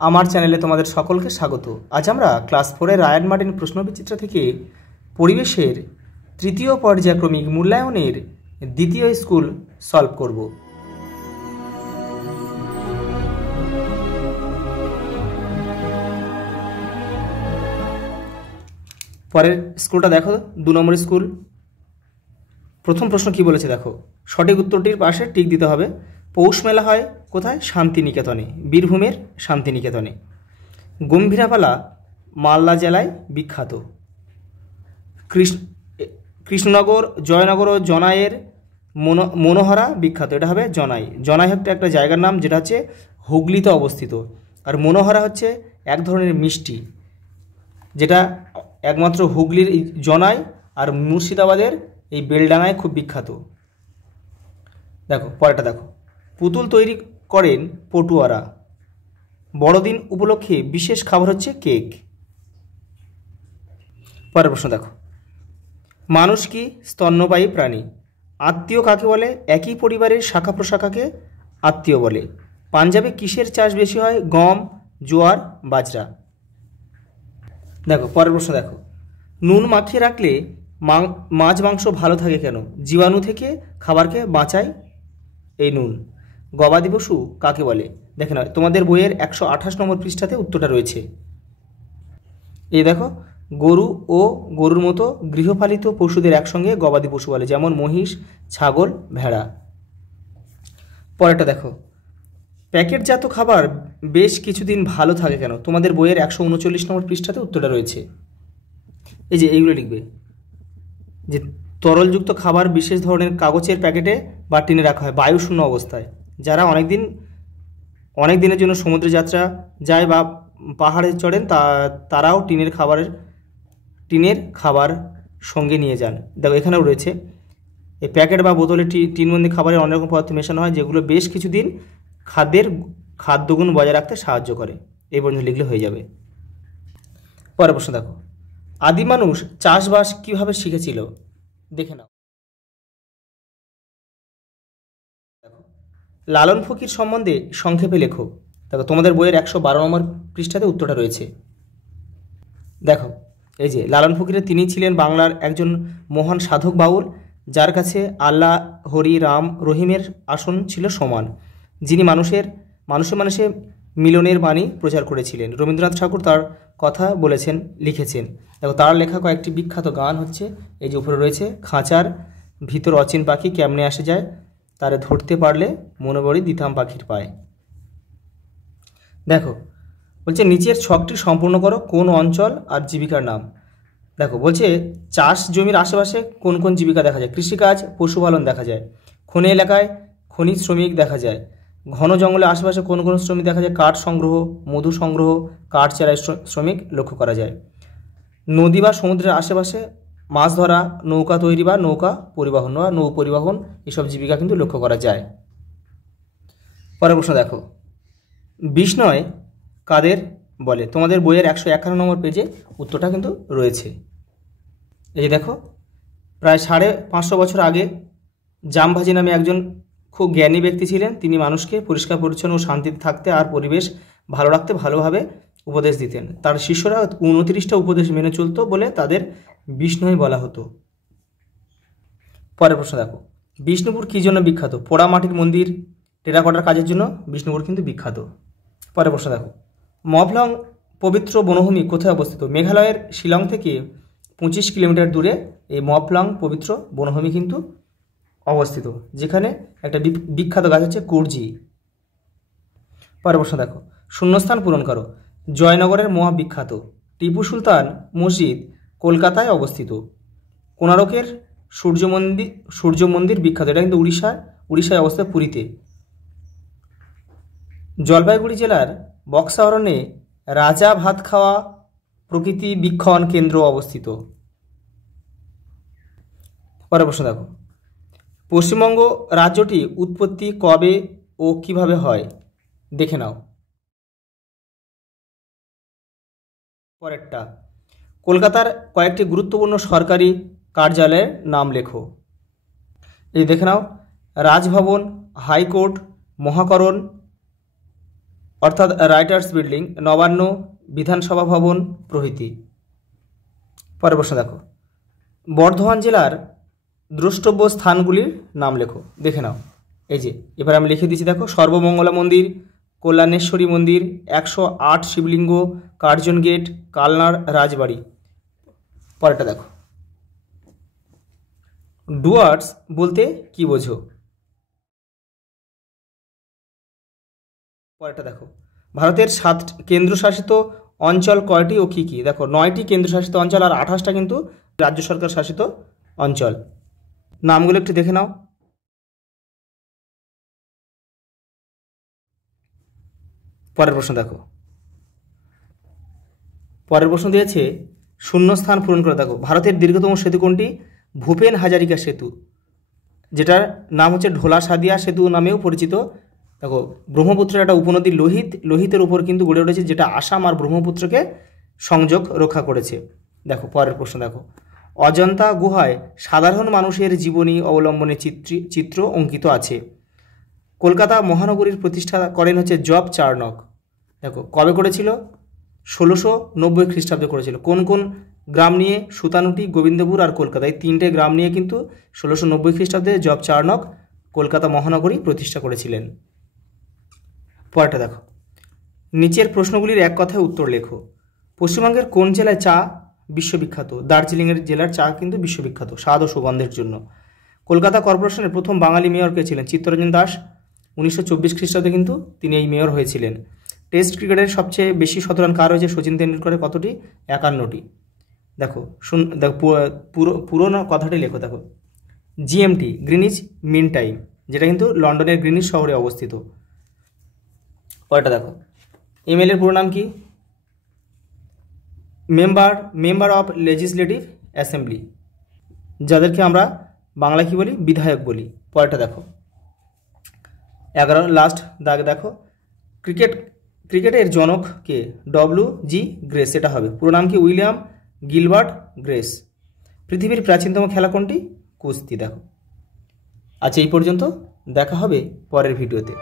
আমার চ্যানেলে তোমাদের সকলকে স্বাগত। আজ আমরা ক্লাস 4-এর রায়ান মার্টিন প্রশ্নবিচিত্র থেকে পরিবেশের তৃতীয় পর্যায়ক্রমিক মূল্যায়নের দ্বিতীয় স্কুল সলভ করব। পরের স্কুলটা দেখো, 2 নম্বর স্কুল। প্রথম প্রশ্ন কি বলেছে দেখো, সঠিক উত্তরটির পাশে টিক দিতে হবে। পৌষ মেলা হয় কোথায়? শান্তিনিকেতনে, বীরভূমের শান্তিনিকেতনে। গম্ভীরাপালা মালদা জেলায় বিখ্যাত। কৃষ্ণনগর, জয়নগর ও জনাইয়ের মনোহরা বিখ্যাত। এটা হবে জনাই। জনাই হচ্ছে একটা জায়গার নাম, যেটা হচ্ছে হুগলিতে অবস্থিত। আর মনোহরা হচ্ছে এক ধরনের মিষ্টি, যেটা একমাত্র হুগলির জনাই আর মুর্শিদাবাদের এই বেলডাঙায় খুব বিখ্যাত। দেখো পরেরটা দেখো, পুতুল তৈরি করেন পটুয়ারা। বড়দিন উপলক্ষে বিশেষ খাবার হচ্ছে কেক। পরের প্রশ্ন দেখো, মানুষ কি স্তন্যপায়ী প্রাণী? আত্মীয় কাকে বলে? একই পরিবারের শাখা প্রশাখাকে আত্মীয় বলে। পাঞ্জাবে কিসের চাষ বেশি হয়? গম, জোয়ার, বাজরা। দেখো পরের প্রশ্ন দেখো, নুন মাখিয়ে রাখলে মাছ মাংস ভালো থাকে কেন? জীবাণু থেকে খাবারকে বাঁচায় এই নুন। গবাদি পশু কাকে বলে? দেখে নাও, তোমাদের বইয়ের 128 নম্বর পৃষ্ঠাতে উত্তরটা রয়েছে। এই দেখো, গরু ও গরুর মতো গৃহপালিত পশুদের একসঙ্গে গবাদি পশু বলে, যেমন মহিষ, ছাগল, ভেড়া। পরেরটা দেখো, প্যাকেটজাত খাবার বেশ কিছুদিন ভালো থাকে কেন? তোমাদের বইয়ের 139 নম্বর পৃষ্ঠাতে উত্তরটা রয়েছে। এই যে এইগুলো লিখবে, যে তরলযুক্ত খাবার বিশেষ ধরনের কাগজের প্যাকেটে বা টিনে রাখা হয় বায়ুশূন্য অবস্থায়। যারা অনেক দিনের জন্য সমুদ্রে যাত্রা যায় বা পাহাড়ে চড়েন, তারাও টিনের খাবার সঙ্গে নিয়ে যান। দেখো এখানেও রয়েছে, এই প্যাকেট বা বোতলে টিনবন্দি খাবারের অনেক রকম পদার্থ মেশানো হয়, যেগুলো বেশ কিছুদিন খাদ্যগুণ বজায় রাখতে সাহায্য করে। এই পর্যন্ত লিখলে হয়ে যাবে। পরের প্রশ্ন দেখো, আদি মানুষ চাষবাস কিভাবে শিখেছিল? দেখে নাও। লালন ফকির সম্বন্ধে সংক্ষেপে লেখো। দেখো তোমাদের বইয়ের 112 নম্বর পৃষ্ঠাতে উত্তরটা রয়েছে। দেখো এই যে লালন ফকিরের, তিনি ছিলেন বাংলার একজন মহান সাধক বাউল, যার কাছে আল্লাহ, হরি, রাম, রহিমের আসন ছিল সমান, যিনি মানুষে মিলনের বাণী প্রচার করেছিলেন। রবীন্দ্রনাথ ঠাকুর তার কথা বলেছেন, লিখেছেন। দেখো তার লেখা কয়েকটি বিখ্যাত গান হচ্ছে এই যে উপরে রয়েছে, খাঁচার ভিতর অচিন পাখি কেমনে আসে যায়, তারে ধরতে পারলে মনে বড়ি দিতাম পাখির পায়। দেখো বলছে নিচের ছকটি সম্পূর্ণ করো, কোন অঞ্চল আর জীবিকার নাম। দেখো বলছে চাষ জমির আশেপাশে কোন কোন জীবিকা দেখা যায়? কৃষিকাজ, পশুপালন দেখা যায়। খনি এলাকায় খনিজ শ্রমিক দেখা যায়। ঘন জঙ্গলের আশেপাশে কোন কোন শ্রমিক দেখা যায়? কাঠ সংগ্রহ, মধু সংগ্রহ, কাঠ চেরাই শ্রমিক লক্ষ্য করা যায়। নদী বা সমুদ্রের আশেপাশে মাছ ধরা, নৌকা তৈরি বা নৌকা পরিবহন বা নৌ পরিবহন, এসব জীবিকা কিন্তু লক্ষ্য করা যায়। পরের প্রশ্ন দেখো, বিষ্ণয় কাদের বলে? তোমাদের বইয়ের 151 নম্বর পেজে উত্তরটা কিন্তু রয়েছে। এই যে দেখো, প্রায় 550 বছর আগে জামভাজি নামে একজন খুব জ্ঞানী ব্যক্তি ছিলেন। তিনি মানুষকে পরিষ্কার পরিচ্ছন্ন ও শান্তিতে থাকতে আর পরিবেশ ভালো রাখতে ভালোভাবে উপদেশ দিতেন। তার শিষ্যরা 29টা উপদেশ মেনে চলত বলে তাদের বিষ্ণুই বলা হতো। পরের প্রশ্ন দেখো, বিষ্ণুপুর কী জন্য বিখ্যাত? পোড়া মাটির মন্দির, টেরাকোটার কাজের জন্য বিষ্ণুপুর কিন্তু বিখ্যাত। পরের প্রশ্ন দেখো, মফলং পবিত্র বনভূমি কোথায় অবস্থিত? মেঘালয়ের শিলং থেকে 25 কিলোমিটার দূরে এই মফলং পবিত্র বনভূমি কিন্তু অবস্থিত, যেখানে একটা বিখ্যাত গাছ হচ্ছে কুরজি। পরের প্রশ্ন দেখো, শূন্যস্থান পূরণ করো। জয়নগরের মহাবিখ্যাত টিপু সুলতান মসজিদ কলকাতায় অবস্থিত। কোণারকের সূর্য মন্দির বিখ্যাত, এটা কিন্তু উড়িষ্যায় অবস্থিত, পুরীতে। জলপাইগুড়ি জেলার বক্সা অরণ্যে রাজা ভাত খাওয়া প্রকৃতি বীক্ষণ কেন্দ্র অবস্থিত। পরের প্রশ্ন দেখো, পশ্চিমবঙ্গ রাজ্যটি উৎপত্তি কবে ও কিভাবে হয়? দেখে নাও। পরেরটা, কলকাতার কয়েকটি গুরুত্বপূর্ণ সরকারি কার্যালয়ের নাম লেখো। এই দেখে নাও, রাজভবন, হাইকোর্ট, মহাকরণ, অর্থাৎ রাইটার্স বিল্ডিং, নবান্ন, বিধানসভা ভবন প্রভৃতি। পরের প্রশ্ন দেখো, বর্ধমান জেলার দ্রষ্টব্য স্থানগুলির নাম লেখো। দেখে নাও, এই যে এবার আমি লিখে দিচ্ছি, দেখো, সর্বমঙ্গলা মন্দির, কল্যাণেশ্বরী মন্দির, 108 শিবলিঙ্গ, কার্জন গেট, কালনার রাজবাড়ি। পরেরটা দেখো, ডুয়ার্স বলতে কি বোঝো? পরেরটা দেখো, ভারতের 7 কেন্দ্রশাসিত অঞ্চল কয়টি ও কী কী? দেখো, 9টি কেন্দ্রশাসিত অঞ্চল আর 28টা কিন্তু রাজ্য সরকার শাসিত অঞ্চল। নামগুলো একটু দেখে নাও। পরের প্রশ্ন দেখো, পরের প্রশ্ন দিয়েছে শূন্যস্থান পূরণ করে। দেখো, ভারতের দীর্ঘতম সেতু কোনটি? ভূপেন হাজারিকা সেতু, যেটার নাম হচ্ছে ঢোলা সাদিয়া সেতু নামেও পরিচিত। দেখো, ব্রহ্মপুত্রের একটা উপনদী লোহিত, লোহিতের উপর কিন্তু গড়ে উঠেছে, যেটা আসাম আর ব্রহ্মপুত্রকে সংযোগ রক্ষা করেছে। দেখো, পরের প্রশ্ন দেখো, অজন্তা গুহায় সাধারণ মানুষের জীবনী অবলম্বনে চিত্র অঙ্কিত আছে। কলকাতা মহানগরীর প্রতিষ্ঠা করেন হচ্ছে জব চার্নক। দেখো, কবে করেছিল? 1690 খ্রিস্টাব্দে করেছিল। কোন কোন গ্রাম নিয়ে? সুতানুটি, গোবিন্দপুর আর কলকাতা, এই 3টে গ্রাম নিয়ে কিন্তু 1690 খ্রিস্টাব্দে জব চার্নক কলকাতা মহানগরী প্রতিষ্ঠা করেছিলেন। পরেরটা দেখো, নিচের প্রশ্নগুলির এক কথায় উত্তর লেখো। পশ্চিমবঙ্গের কোন জেলায় চা বিশ্ববিখ্যাত? দার্জিলিংয়ের জেলার চা কিন্তু বিশ্ববিখ্যাত স্বাদ ও সুগন্ধের জন্য। কলকাতা কর্পোরেশনের প্রথম বাঙালি মেয়র কে ছিলেন? চিত্তরঞ্জন দাস। 1924 খ্রিস্টাব্দে কিন্তু তিনি এই মেয়র হয়েছিলেন। টেস্ট ক্রিকেটের সবচেয়ে বেশি শতরান কার হয়েছে? সচিন তেন্ডুলকরের। কতটি? 51টি। দেখো, পুরোনো কথাটি লেখো। দেখো, জিএমটি, গ্রিনিচ মিন টাইম, যেটা কিন্তু লন্ডনের গ্রিনিচ শহরে অবস্থিত। পরেরটা দেখো, এমএলএর পুরো নাম কি? মেম্বার অফ লেজিসলেটিভ অ্যাসেম্বলি, যাদেরকে আমরা বাংলা কি বলি? বিধায়ক বলি। পরেরটা দেখো, 11 লাস্ট দাগ দেখো, ক্রিকেটের জনক কে? ডব্লিউ.জি. গ্রেস, এটা হবে। পুরো নাম কি? William Gilbert grace. পৃথিবীর প্রাচীনতম খেলা কোনটি? কুস্তি। দেখো, আচ্ছা, এই পর্যন্ত, দেখা হবে পরের ভিডিওতে।